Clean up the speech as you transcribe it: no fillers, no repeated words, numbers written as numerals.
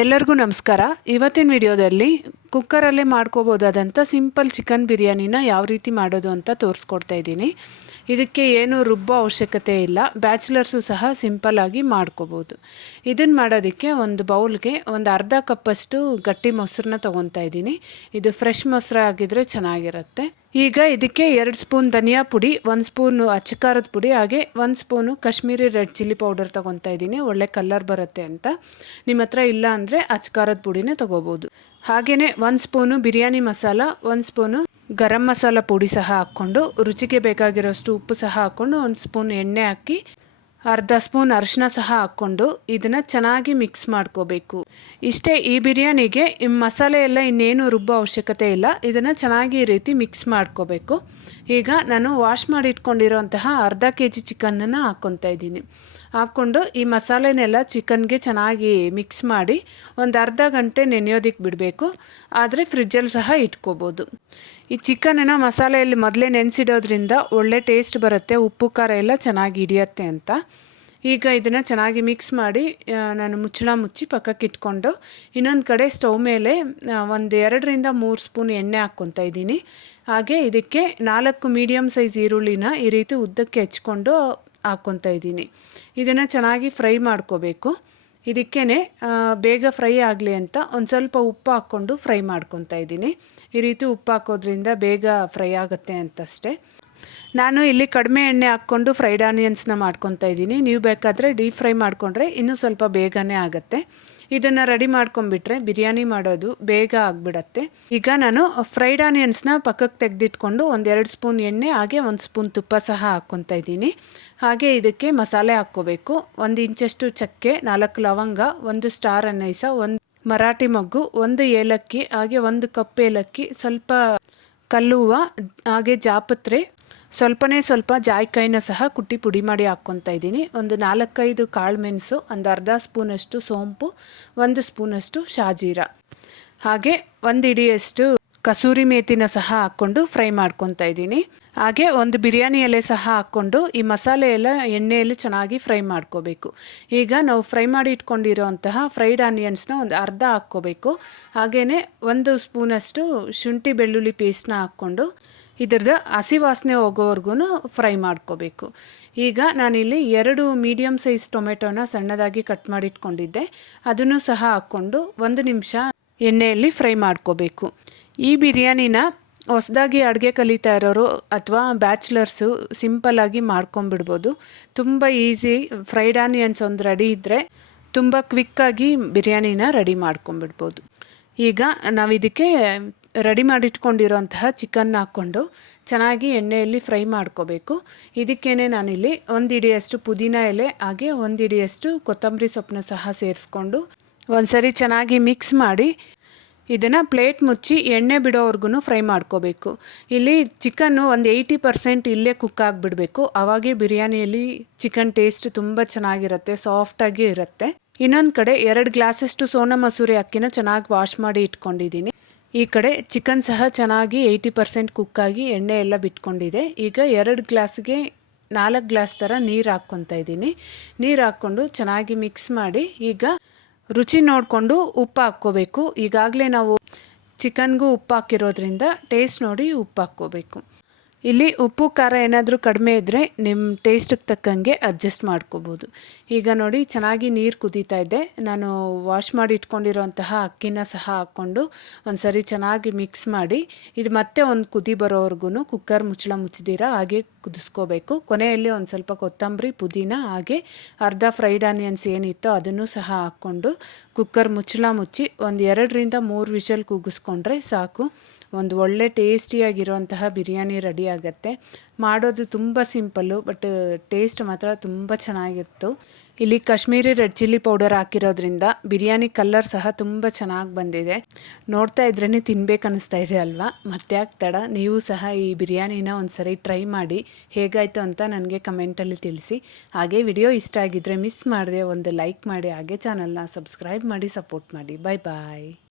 ಎಲ್ಲರಿಗೂ ನಮಸ್ಕಾರ. ಇವತ್ತಿನ ವಿಡಿಯೋದಲ್ಲಿ ಕುಕ್ಕರಲ್ಲೇ ಮಾಡ್ಕೋಬೋದಾದಂಥ ಸಿಂಪಲ್ ಚಿಕನ್ ಬಿರಿಯಾನಿನ ಯಾವ ರೀತಿ ಮಾಡೋದು ಅಂತ ತೋರಿಸ್ಕೊಡ್ತಾ ಇದ್ದೀನಿ. ಇದಕ್ಕೆ ಏನು ರುಬ್ಬೋ ಅವಶ್ಯಕತೆ ಇಲ್ಲ, ಬ್ಯಾಚುಲರ್ಸು ಸಹ ಸಿಂಪಲ್ಲಾಗಿ ಮಾಡ್ಕೋಬೋದು. ಇದನ್ನು ಮಾಡೋದಕ್ಕೆ ಒಂದು ಬೌಲ್ಗೆ ಒಂದು ಅರ್ಧ ಕಪ್ಪಷ್ಟು ಗಟ್ಟಿ ಮೊಸರನ್ನ ತೊಗೊತಾ ಇದ್ದೀನಿ. ಇದು ಫ್ರೆಶ್ ಮೊಸರು ಆಗಿದ್ದರೆ ಚೆನ್ನಾಗಿರುತ್ತೆ. ಈಗ ಇದಕ್ಕೆ 2 ಸ್ಪೂನ್ ಧನಿಯಾ ಪುಡಿ, 1 ಸ್ಪೂನು ಅಚ್ಚಕಾರದ ಪುಡಿ, ಹಾಗೆ 1 spoon Kashmiri red chilli powder ತೊಗೊತಾ ಇದ್ದೀನಿ, ಒಳ್ಳೆ ಕಲರ್ ಬರುತ್ತೆ ಅಂತ. ನಿಮ್ಮ ಹತ್ರ ಇಲ್ಲ ಅಂದರೆ ಅಚ್ಚಕಾರದ ಪುಡಿನೇ ತೊಗೋಬೋದು. ಹಾಗೆಯೇ 1 ಸ್ಪೂನು ಬಿರಿಯಾನಿ ಮಸಾಲ, 1 ಸ್ಪೂನು ಗರಂ ಮಸಾಲ ಪುಡಿ ಸಹ ಹಾಕ್ಕೊಂಡು, ರುಚಿಗೆ ಬೇಕಾಗಿರೋಷ್ಟು ಉಪ್ಪು ಸಹ ಹಾಕ್ಕೊಂಡು, 1 ಸ್ಪೂನ್ ಎಣ್ಣೆ ಹಾಕಿ, ಅರ್ಧ ಸ್ಪೂನ್ ಅರಿಶಿನ ಸಹ ಹಾಕ್ಕೊಂಡು ಇದನ್ನು ಚೆನ್ನಾಗಿ ಮಿಕ್ಸ್ ಮಾಡ್ಕೋಬೇಕು. ಇಷ್ಟೇ, ಈ ಬಿರಿಯಾನಿಗೆ ಮಸಾಲೆ ಎಲ್ಲ ಇನ್ನೇನು ರುಬ್ಬೋ ಅವಶ್ಯಕತೆ ಇಲ್ಲ. ಇದನ್ನು ಚೆನ್ನಾಗಿ ಈ ರೀತಿ ಮಿಕ್ಸ್ ಮಾಡ್ಕೋಬೇಕು. ಈಗ ನಾನು ವಾಶ್ ಮಾಡಿ ಇಟ್ಕೊಂಡಿರೋಂತಹ ಅರ್ಧ kg ಚಿಕನನ್ನು ಹಾಕ್ಕೊತಾ ಇದ್ದೀನಿ. ಹಾಕ್ಕೊಂಡು ಈ ಮಸಾಲೆನೆಲ್ಲ ಚಿಕನ್ಗೆ ಚೆನ್ನಾಗಿ ಮಿಕ್ಸ್ ಮಾಡಿ ಒಂದು ಅರ್ಧ ಗಂಟೆ ನೆನೆಯೋದಕ್ಕೆ ಬಿಡಬೇಕು. ಆದರೆ ಫ್ರಿಜ್ಜಲ್ಲಿ ಸಹ ಇಟ್ಕೋಬೋದು. ಈ ಚಿಕನನ್ನು ಮಸಾಲೆಯಲ್ಲಿ ಮೊದಲೇ ನೆನೆಸಿಡೋದ್ರಿಂದ ಒಳ್ಳೆ ಟೇಸ್ಟ್ ಬರುತ್ತೆ, ಉಪ್ಪು ಖಾರ ಎಲ್ಲ ಚೆನ್ನಾಗಿ ಹಿಡಿಯತ್ತೆ ಅಂತ. ಈಗ ಇದನ್ನು ಚೆನ್ನಾಗಿ ಮಿಕ್ಸ್ ಮಾಡಿ ನಾನು ಮುಚ್ಚಳ ಮುಚ್ಚಿ ಪಕ್ಕಕ್ಕೆ ಇಟ್ಕೊಂಡು, ಇನ್ನೊಂದು ಕಡೆ ಸ್ಟವ್ ಮೇಲೆ ಒಂದು 2ರಿಂದ 3 ಸ್ಪೂನ್ ಎಣ್ಣೆ ಹಾಕ್ಕೊತಾ ಇದ್ದೀನಿ. ಹಾಗೆ ಇದಕ್ಕೆ 4 ಮೀಡಿಯಮ್ ಸೈಜ್ ಈರುಳ್ಳಿನ ಈ ರೀತಿ ಉದ್ದಕ್ಕೆ ಹೆಚ್ಕೊಂಡು ಹಾಕ್ಕೊತಾ ಇದ್ದೀನಿ. ಇದನ್ನು ಚೆನ್ನಾಗಿ ಫ್ರೈ ಮಾಡ್ಕೋಬೇಕು. ಇದಕ್ಕೇ ಬೇಗ ಫ್ರೈ ಆಗಲಿ ಅಂತ ಒಂದು ಸ್ವಲ್ಪ ಉಪ್ಪು ಹಾಕ್ಕೊಂಡು ಫ್ರೈ ಮಾಡ್ಕೊತಾ ಇದ್ದೀನಿ. ಈ ರೀತಿ ಉಪ್ಪು ಹಾಕೋದ್ರಿಂದ ಬೇಗ ಫ್ರೈ ಆಗುತ್ತೆ ಅಂತಷ್ಟೇ. ನಾನು ಇಲ್ಲಿ ಕಡಿಮೆ ಎಣ್ಣೆ ಹಾಕ್ಕೊಂಡು ಫ್ರೈಡ್ ಆನಿಯನ್ಸ್ನ ಮಾಡ್ಕೊತಾ ಇದ್ದೀನಿ. ನೀವು ಬೇಕಾದರೆ ಡೀಪ್ ಫ್ರೈ ಮಾಡಿಕೊಂಡ್ರೆ ಇನ್ನೂ ಸ್ವಲ್ಪ ಬೇಗನೆ ಆಗುತ್ತೆ. ಇದನ್ನು ರೆಡಿ ಮಾಡ್ಕೊಂಡ್ಬಿಟ್ರೆ ಬಿರಿಯಾನಿ ಮಾಡೋದು ಬೇಗ ಆಗಿಬಿಡತ್ತೆ. ಈಗ ನಾನು ಫ್ರೈಡ್ ಆನಿಯನ್ಸ್ನ ಪಕ್ಕಕ್ಕೆ ತೆಗೆದಿಟ್ಕೊಂಡು 1-2 ಸ್ಪೂನ್ ಎಣ್ಣೆ, ಹಾಗೆ 1 ಸ್ಪೂನ್ ತುಪ್ಪ ಸಹ ಹಾಕ್ಕೊತಾ ಇದ್ದೀನಿ. ಹಾಗೆ ಇದಕ್ಕೆ ಮಸಾಲೆ ಹಾಕ್ಕೋಬೇಕು. 1 ಇಂಚಷ್ಟು ಚಕ್ಕೆ, 4 ಲವಂಗ, 1 ಸ್ಟಾರ್ ಅನೈಸ, 1 ಮರಾಠಿ ಮೊಗ್ಗು, 1 ಏಲಕ್ಕಿ, ಹಾಗೆ 1 ಕಪ್ ಏಲಕ್ಕಿ, ಸ್ವಲ್ಪ ಕಲ್ಲುವ, ಹಾಗೆ ಜಾಪತ್ರೆ, ಸ್ವಲ್ಪ ಜಾಯಿಕಾಯಿನ ಸಹ ಕುಟ್ಟಿ ಪುಡಿ ಮಾಡಿ ಹಾಕ್ಕೊತಾ ಇದ್ದೀನಿ. ಒಂದು 4-5 ಕಾಳು ಮೆಣಸು, ಒಂದು ಅರ್ಧ ಸ್ಪೂನಷ್ಟು ಸೋಂಪು, 1 ಸ್ಪೂನಷ್ಟು ಶಾಜೀರ, ಹಾಗೆ 1 ಹಿಡಿಯಷ್ಟು ಕಸೂರಿ ಮೇಥಿನ ಸಹ ಹಾಕ್ಕೊಂಡು ಫ್ರೈ ಮಾಡ್ಕೊತಾ ಇದ್ದೀನಿ. ಹಾಗೆ 1 ಬಿರಿಯಾನಿ ಎಲೆ ಸಹ ಹಾಕ್ಕೊಂಡು ಈ ಮಸಾಲೆ ಎಲ್ಲ ಎಣ್ಣೆಯಲ್ಲಿ ಚೆನ್ನಾಗಿ ಫ್ರೈ ಮಾಡ್ಕೋಬೇಕು. ಈಗ ನಾವು ಫ್ರೈ ಮಾಡಿ ಇಟ್ಕೊಂಡಿರೋಂತಹ ಫ್ರೈಡ್ ಆನಿಯನ್ಸ್ನ ಒಂದು ಅರ್ಧ ಹಾಕ್ಕೋಬೇಕು. ಹಾಗೆಯೇ 1 ಸ್ಪೂನಷ್ಟು ಶುಂಠಿ ಬೆಳ್ಳುಳ್ಳಿ ಪೇಸ್ಟ್ನ ಹಾಕ್ಕೊಂಡು ಇದ್ರದ್ದು ಹಸಿ ವಾಸನೆ ಹೋಗೋವರೆಗೂ ಫ್ರೈ ಮಾಡ್ಕೋಬೇಕು. ಈಗ ನಾನಿಲ್ಲಿ 2 ಮೀಡಿಯಮ್ ಸೈಜ್ ಟೊಮೆಟೊನ ಸಣ್ಣದಾಗಿ ಕಟ್ ಮಾಡಿ ಇಟ್ಕೊಂಡಿದ್ದೆ, ಅದನ್ನು ಸಹ ಹಾಕ್ಕೊಂಡು 1 ನಿಮಿಷ ಎಣ್ಣೆಯಲ್ಲಿ ಫ್ರೈ ಮಾಡ್ಕೋಬೇಕು. ಈ ಬಿರಿಯಾನಿನ ಹೊಸದಾಗಿ ಅಡುಗೆ ಕಲಿತಾ ಇರೋರು ಅಥವಾ ಬ್ಯಾಚುಲರ್ಸು ಸಿಂಪಲ್ಲಾಗಿ ಮಾಡ್ಕೊಂಬಿಡ್ಬೋದು. ತುಂಬ ಈಸಿ. ಫ್ರೈಡ್ ಆನಿಯನ್ಸ್ ಒಂದು ರೆಡಿ ಇದ್ದರೆ ತುಂಬ ಕ್ವಿಕ್ಕಾಗಿ ಬಿರಿಯಾನಿನ ರೆಡಿ ಮಾಡ್ಕೊಂಬಿಡ್ಬೋದು. ಈಗ ನಾವು ಇದಕ್ಕೆ ರೆಡಿ ಮಾಡಿಟ್ಕೊಂಡಿರೋಂತಹ ಚಿಕನ್ನ ಹಾಕ್ಕೊಂಡು ಚೆನ್ನಾಗಿ ಎಣ್ಣೆಯಲ್ಲಿ ಫ್ರೈ ಮಾಡ್ಕೋಬೇಕು. ಇದಕ್ಕೇ ನಾನಿಲ್ಲಿ 1 ಹಿಡಿಯಷ್ಟು ಪುದೀನ ಎಲೆ, ಹಾಗೆ 1 ಹಿಡಿಯಷ್ಟು ಕೊತ್ತಂಬರಿ ಸೊಪ್ಪನ್ನ ಸಹ ಸೇರಿಸ್ಕೊಂಡು ಒಂದು ಸರಿ ಚೆನ್ನಾಗಿ ಮಿಕ್ಸ್ ಮಾಡಿ ಇದನ್ನು ಪ್ಲೇಟ್ ಮುಚ್ಚಿ ಎಣ್ಣೆ ಬಿಡೋವರೆಗೂ ಫ್ರೈ ಮಾಡ್ಕೋಬೇಕು. ಇಲ್ಲಿ ಚಿಕನ್ನು ಒಂದು 80% ಇಲ್ಲೇ ಕುಕ್ ಆಗಿಬಿಡಬೇಕು. ಆವಾಗೇ ಬಿರಿಯಾನಿಯಲ್ಲಿ ಚಿಕನ್ ಟೇಸ್ಟ್ ತುಂಬ ಚೆನ್ನಾಗಿರುತ್ತೆ, ಸಾಫ್ಟಾಗಿ ಇರುತ್ತೆ. ಇನ್ನೊಂದು ಕಡೆ 2 ಗ್ಲಾಸಷ್ಟು ಸೋನಾ ಮಸೂರಿ ಅಕ್ಕಿನ ಚೆನ್ನಾಗಿ ವಾಶ್ ಮಾಡಿ ಇಟ್ಕೊಂಡಿದ್ದೀನಿ. ಈ ಕಡೆ ಚಿಕನ್ ಸಹ ಚೆನ್ನಾಗಿ 80% ಕುಕ್ಕಾಗಿ ಎಣ್ಣೆ ಎಲ್ಲ ಬಿಟ್ಕೊಂಡಿದೆ. ಈಗ 2 ಗ್ಲಾಸ್ಗೆ 4 ಗ್ಲಾಸ್ ಥರ ನೀರು ಹಾಕ್ಕೊತಾ ಇದ್ದೀನಿ. ನೀರು ಹಾಕ್ಕೊಂಡು ಚೆನ್ನಾಗಿ ಮಿಕ್ಸ್ ಮಾಡಿ ಈಗ ರುಚಿ ನೋಡಿಕೊಂಡು ಉಪ್ಪು ಹಾಕ್ಕೋಬೇಕು. ಈಗಾಗಲೇ ನಾವು ಚಿಕನ್ಗೂ ಉಪ್ಪು ಹಾಕಿರೋದ್ರಿಂದ ಟೇಸ್ಟ್ ನೋಡಿ ಉಪ್ಪು ಹಾಕ್ಕೋಬೇಕು. ಇಲ್ಲಿ ಉಪ್ಪು ಖಾರ ಏನಾದರೂ ಕಡಿಮೆ ಇದ್ದರೆ ನಿಮ್ಮ ಟೇಸ್ಟಿಗೆ ತಕ್ಕಂಗೆ ಅಡ್ಜಸ್ಟ್ ಮಾಡ್ಕೋಬೋದು. ಈಗ ನೋಡಿ ಚೆನ್ನಾಗಿ ನೀರು ಕುದೀತಾ ಇದೆ. ನಾನು ವಾಶ್ ಮಾಡಿ ಇಟ್ಕೊಂಡಿರೋಂತಹ ಅಕ್ಕಿನ ಸಹ ಹಾಕ್ಕೊಂಡು ಒಂದು ಸರಿ ಚೆನ್ನಾಗಿ ಮಿಕ್ಸ್ ಮಾಡಿ ಇದು ಮತ್ತೆ ಒಂದು ಕುದಿ ಬರೋವರೆಗೂ ಕುಕ್ಕರ್ ಮುಚ್ಚಳ ಮುಚ್ಚದಿರ ಹಾಗೆ ಕುದಿಸ್ಕೋಬೇಕು. ಕೊನೆಯಲ್ಲಿ ಒಂದು ಸ್ವಲ್ಪ ಕೊತ್ತಂಬರಿ, ಪುದೀನ, ಹಾಗೆ ಅರ್ಧ ಫ್ರೈಡ್ ಆನಿಯನ್ಸ್ ಏನಿತ್ತೋ ಅದನ್ನು ಸಹ ಹಾಕ್ಕೊಂಡು ಕುಕ್ಕರ್ ಮುಚ್ಚಳ ಮುಚ್ಚಿ ಒಂದು 2ರಿಂದ 3 ವಿಷಲ್ ಕೂಗಿಸ್ಕೊಂಡ್ರೆ ಸಾಕು. ಒಂದು ಒಳ್ಳೆ ಟೇಸ್ಟಿಯಾಗಿರುವಂತಹ ಬಿರಿಯಾನಿ ರೆಡಿ ಆಗುತ್ತೆ. ಮಾಡೋದು ತುಂಬ ಸಿಂಪಲ್ಲು, ಬಟ್ ಟೇಸ್ಟ್ ಮಾತ್ರ ತುಂಬ ಚೆನ್ನಾಗಿತ್ತು. ಇಲ್ಲಿ ಕಾಶ್ಮೀರಿ ರೆಡ್ ಚಿಲ್ಲಿ ಪೌಡರ್ ಹಾಕಿರೋದ್ರಿಂದ ಬಿರಿಯಾನಿ ಕಲರ್ ಸಹ ತುಂಬ ಚೆನ್ನಾಗಿ ಬಂದಿದೆ. ನೋಡ್ತಾ ಇದ್ರೇ ತಿನ್ಬೇಕನ್ನಿಸ್ತಾ ಇದೆ ಅಲ್ವಾ? ಮತ್ತೆ ಯಾಕೆ ತಡ, ನೀವು ಸಹ ಈ ಬಿರಿಯಾನಿನ ಒಂದು ಸರಿ ಟ್ರೈ ಮಾಡಿ ಹೇಗಾಯಿತು ಅಂತ ನನಗೆ ಕಮೆಂಟಲ್ಲಿ ತಿಳಿಸಿ. ಹಾಗೆ ವಿಡಿಯೋ ಇಷ್ಟ ಆಗಿದ್ದರೆ ಮಿಸ್ ಮಾಡದೆ ಒಂದು ಲೈಕ್ ಮಾಡಿ, ಹಾಗೆ ಚಾನಲ್ನ ಸಬ್ಸ್ಕ್ರೈಬ್ ಮಾಡಿ ಸಪೋರ್ಟ್ ಮಾಡಿ. ಬಾಯ್ ಬಾಯ್.